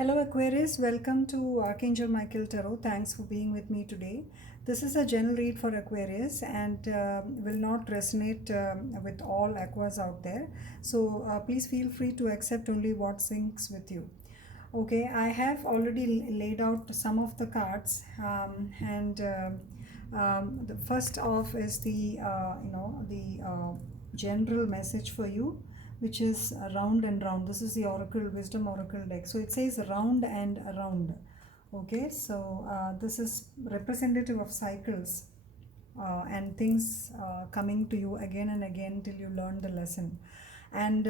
Hello Aquarius, welcome to Archangel Michael Tarot. Thanks for being with me today. This is a general read for Aquarius and will not resonate with all Aquas out there. So please feel free to accept only what syncs with you. Okay, I have already laid out some of the cards, and the first off is the general message for you, which is round and round. This is the Oracle Wisdom Oracle deck. So it says round and around. Okay, so this is representative of cycles and things coming to you again and again till you learn the lesson. And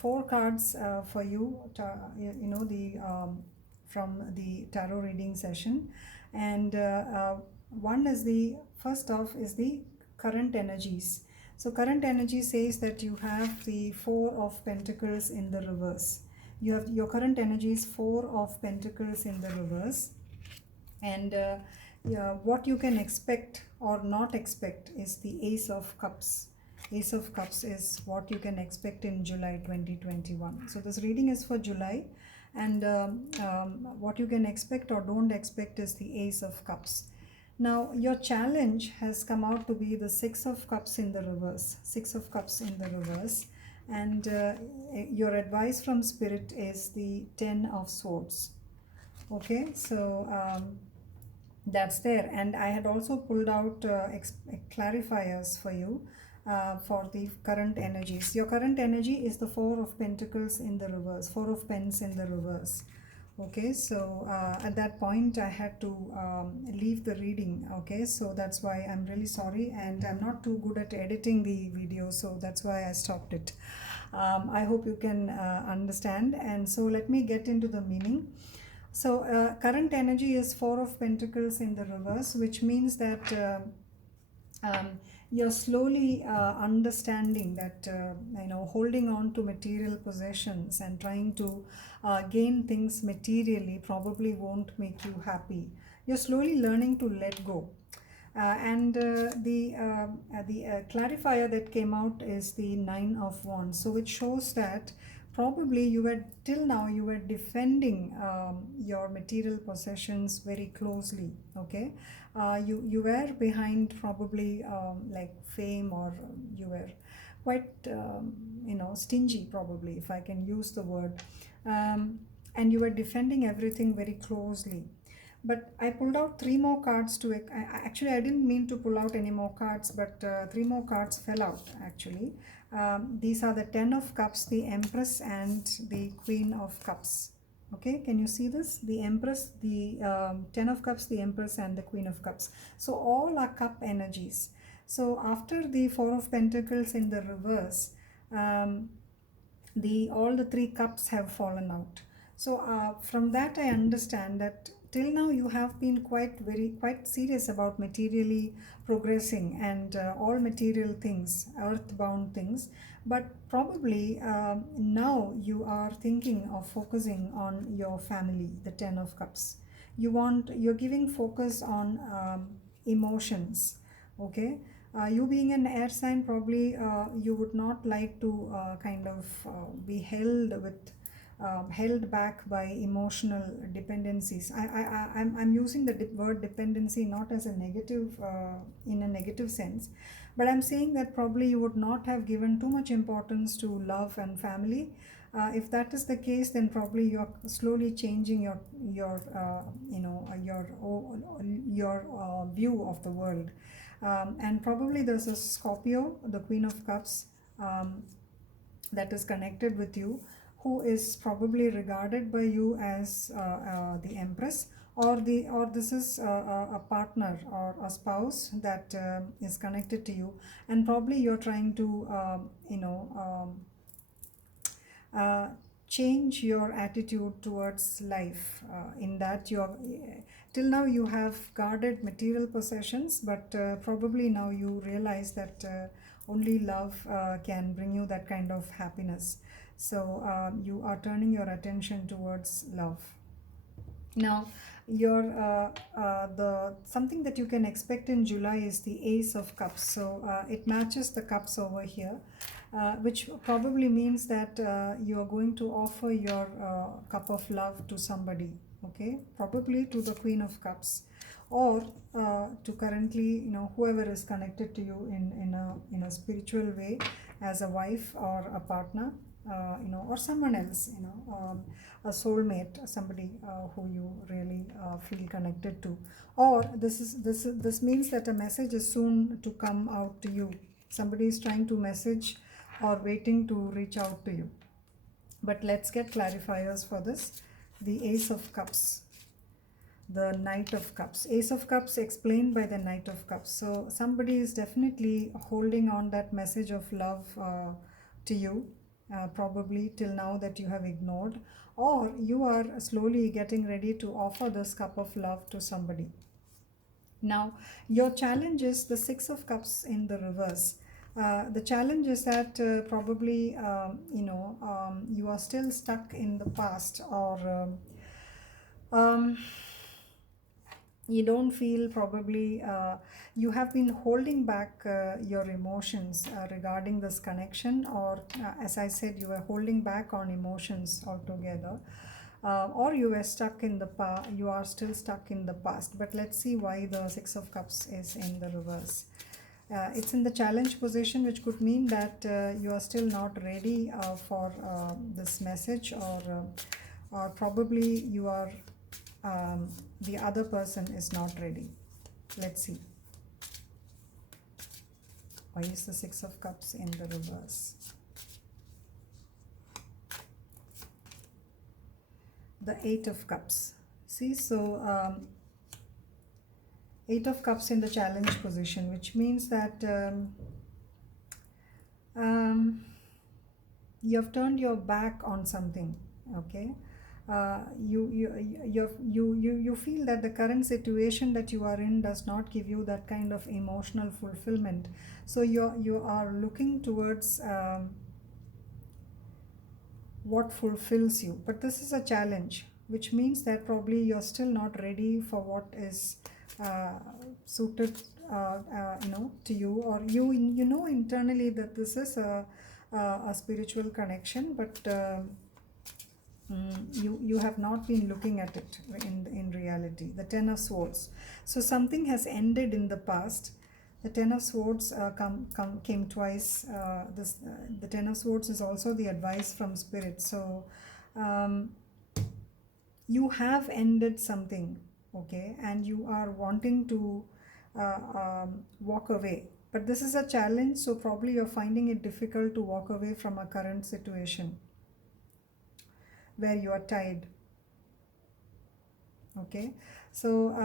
four cards for you, you know, the from the tarot reading session. And one is the first off is the current energies. So current energy says that you have the Four of Pentacles in the reverse. You have your current energy is Four of Pentacles in the reverse, and yeah, what you can expect or not expect is the Ace of Cups. Ace of Cups is what you can expect in July 2021. So this reading is for July, and what you can expect or don't expect is the Ace of Cups. Now your challenge has come out to be the Six of Cups in the reverse. Six of Cups in the reverse. And your advice from Spirit is the Ten of Swords. Okay, so that's there. And I had also pulled out clarifiers for you for the current energies. Your current energy is the Four of Pentacles in the reverse, Four of Pens in the reverse. Okay, so at that point I had to leave the reading. Okay, so that's why I'm really sorry, and I'm not too good at editing the video, so that's why I stopped it. I hope you can understand. And so let me get into the meaning. So current energy is Four of Pentacles in the reverse, which means that you're slowly understanding that holding on to material possessions and trying to gain things materially probably won't make you happy. You're slowly learning to let go. And the clarifier that came out is the Nine of Wands. So it shows that probably you were till now you were defending your material possessions very closely. Okay, you were behind probably like fame, or you were quite stingy, probably, if I can use the word, and you were defending everything very closely. But I pulled out three more cards to it. Actually, I didn't mean to pull out any more cards, but three more cards fell out actually. These are the Ten of Cups, the Empress, and the Queen of Cups. Okay, can you see this? The Empress, the Ten of Cups, the Empress, and the Queen of Cups. So all are cup energies. So after the Four of Pentacles in the reverse, all the three cups have fallen out. So from that I understand that till now you have been quite serious about materially progressing and all material things, earthbound things. But probably now you are thinking of focusing on your family, the Ten of Cups. You're giving focus on emotions. Okay, you being an air sign, probably you would not like to kind of be held back by emotional dependencies. I'm using the word dependency not as a negative, in a negative sense, but I'm saying that probably you would not have given too much importance to love and family. If that is the case, then probably you're slowly changing your view of the world. And probably there's a Scorpio, the Queen of Cups, that is connected with you, who is probably regarded by you as the Empress, or this is a partner or a spouse that is connected to you, and probably you're trying to change your attitude towards life, in that you're till now you have guarded material possessions, but probably now you realize that only love can bring you that kind of happiness. So you are turning your attention towards love. Now, your the something that you can expect in July is the Ace of Cups. So it matches the cups over here, which probably means that you are going to offer your cup of love to somebody, okay, probably to the Queen of Cups, or to currently, whoever is connected to you in a spiritual way, as a wife or a partner, or someone else, a soulmate, somebody who you really feel connected to. Or this means that a message is soon to come out to you. Somebody is trying to message or waiting to reach out to you. But let's get clarifiers for this. The Ace of Cups, the Knight of Cups. Ace of Cups explained by the Knight of Cups. So somebody is definitely holding on that message of love to you, probably till now that you have ignored, or you are slowly getting ready to offer this cup of love to somebody. Now, your challenge is the Six of Cups in the reverse. The challenge is that probably you are still stuck in the past, or you don't feel, probably you have been holding back your emotions regarding this connection, or as I said, you were holding back on emotions altogether, or you were stuck in the past, you are still stuck in the past. But let's see why the Six of Cups is in the reverse. It's in the challenge position, which could mean that you are still not ready for this message, or probably you are the other person is not ready. Let's see. Why is the Six of Cups in the reverse? The Eight of Cups. See, so Eight of Cups in the challenge position, which means that you have turned your back on something, okay? You feel that the current situation that you are in does not give you that kind of emotional fulfillment. So you are looking towards what fulfills you. But this is a challenge, which means that probably you're still not ready for what is suited to you, or you know internally that this is a spiritual connection, but you have not been looking at it in reality. The Ten of Swords. So something has ended in the past. The Ten of Swords came twice. The Ten of Swords is also the advice from Spirit. So you have ended something, okay, and you are wanting to walk away. But this is a challenge, so probably you're finding it difficult to walk away from a current situation where you are tied, okay? So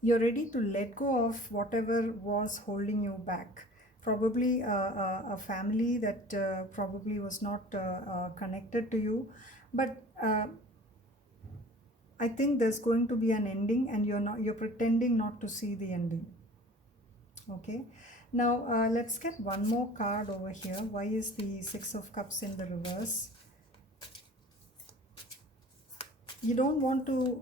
you're ready to let go of whatever was holding you back. Probably a family that probably was not connected to you, but I think there's going to be an ending, and you're pretending not to see the ending, okay? Now let's get one more card over here. Why is the Six of Cups in the reverse? You don't want to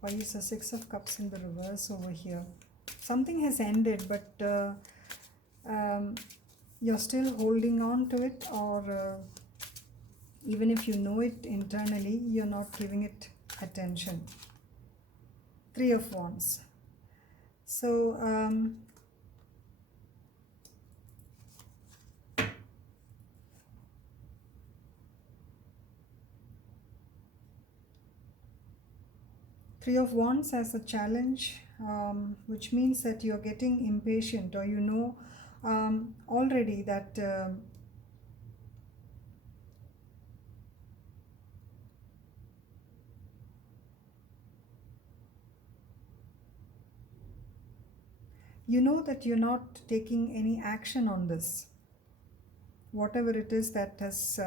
why is the Six of Cups in the reverse over here? Something has ended, but you're still holding on to it, or even if you know it internally, you're not giving it attention. Three of Wands. So Three of Wands as a challenge, which means that you're getting impatient, or you know already that you know that you're not taking any action on this, whatever it is that has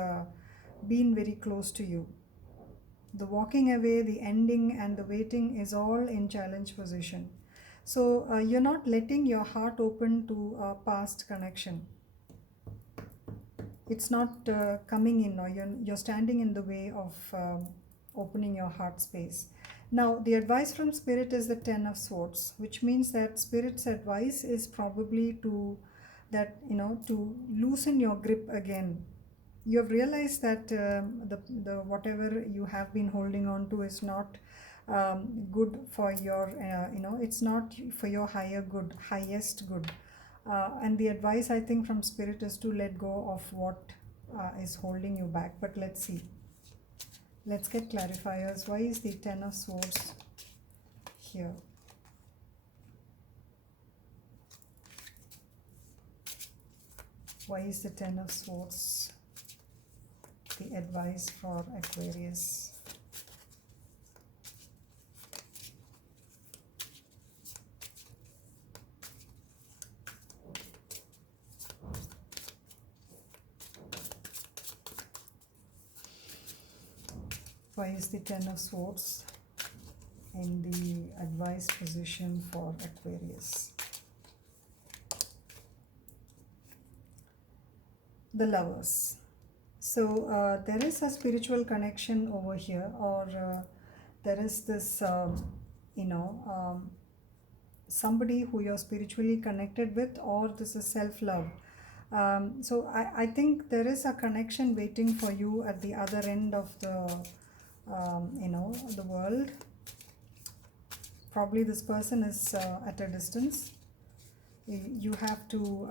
been very close to you. The walking away, the ending, and the waiting is all in challenge position. So you're not letting your heart open to a past connection. It's not coming in, or you're standing in the way of opening your heart space. Now, the advice from Spirit is the Ten of Swords, which means that Spirit's advice is probably to that, to loosen your grip again. You have realized that the whatever you have been holding on to is not good for your, it's not for your higher good, highest good. And the advice I think from Spirit is to let go of what is holding you back. But let's see. Let's get clarifiers. Why is the Ten of Swords here? Why is the Ten of Swords the advice for Aquarius? Why is the Ten of Swords in the advice position for Aquarius? The Lovers. So there is a spiritual connection over here, or there is this, somebody who you're spiritually connected with, or this is self-love. So I think there is a connection waiting for you at the other end of the, the world. Probably this person is at a distance. You have to,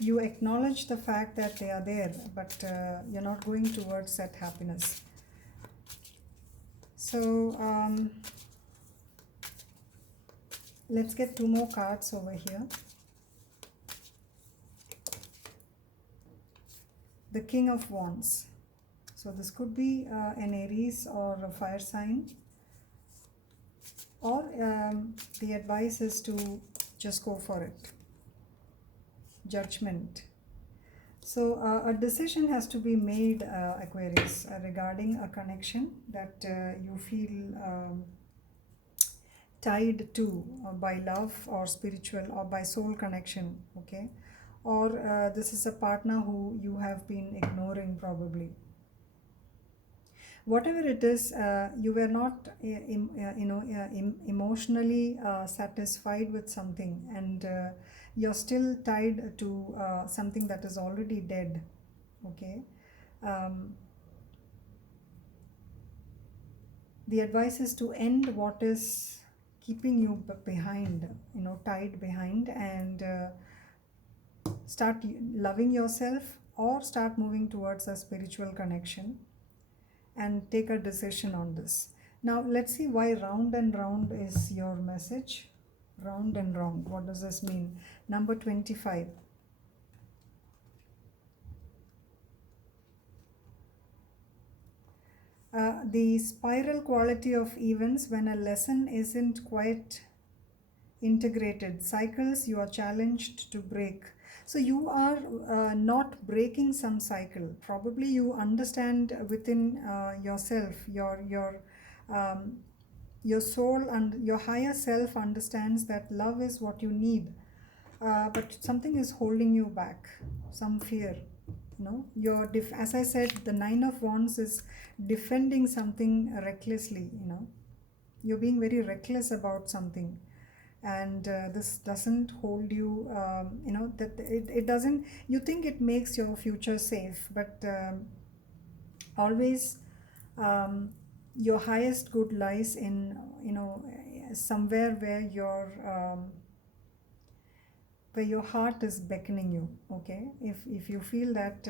you acknowledge the fact that they are there, but you're not going towards that happiness. So let's get two more cards over here. The King of Wands. So this could be an Aries or a fire sign, or the advice is to just go for it. Judgment. So a decision has to be made, Aquarius, regarding a connection that you feel tied to by love or spiritual or by soul connection, okay? Or this is a partner who you have been ignoring probably. Whatever it is, you were not emotionally satisfied with something, and you're still tied to something that is already dead, okay? The advice is to end what is keeping you behind, tied behind, and start loving yourself, or start moving towards a spiritual connection and take a decision on this. Now let's see why round and round is your message. Round and round, what does this mean? Number 25. The spiral quality of events when a lesson isn't quite integrated. Cycles you are challenged to break. So you are not breaking some cycle. Probably you understand within yourself, your soul and your higher self understands that love is what you need, but something is holding you back, some fear. As I said, the Nine of Wands is defending something recklessly. You're being very reckless about something, and this doesn't hold you, that it doesn't, you think it makes your future safe, but always your highest good lies in, somewhere where your heart is beckoning you, okay? If you feel that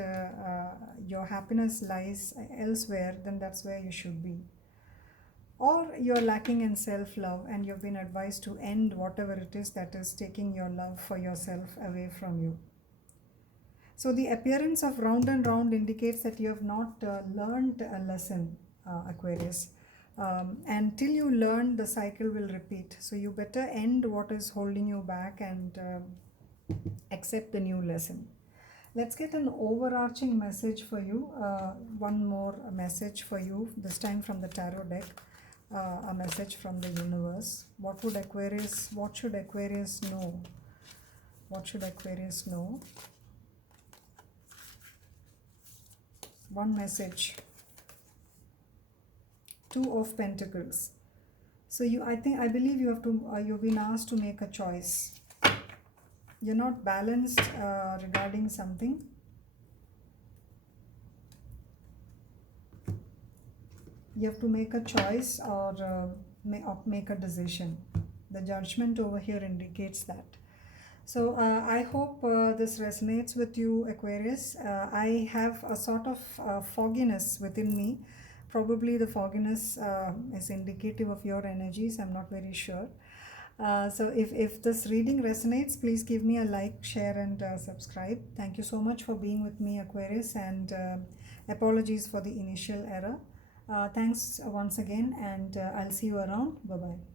your happiness lies elsewhere, then that's where you should be. Or you're lacking in self-love and you've been advised to end whatever it is that is taking your love for yourself away from you. So the appearance of round and round indicates that you have not learned a lesson, Aquarius. And till you learn, the cycle will repeat. So you better end what is holding you back and accept the new lesson. Let's get an overarching message for you. One more message for you, this time from the tarot deck. A message from the universe. What should Aquarius know? What should Aquarius know? One message. Two of Pentacles. So I believe you've been asked to make a choice. You're not balanced regarding something. You have to make a choice, or make a decision. The judgment over here indicates that. So I hope this resonates with you, Aquarius. I have a sort of fogginess within me. Probably the fogginess is indicative of your energies. I'm not very sure. So if this reading resonates, please give me a like, share, and subscribe. Thank you so much for being with me, Aquarius, and apologies for the initial error. Thanks once again, and I'll see you around. Bye bye.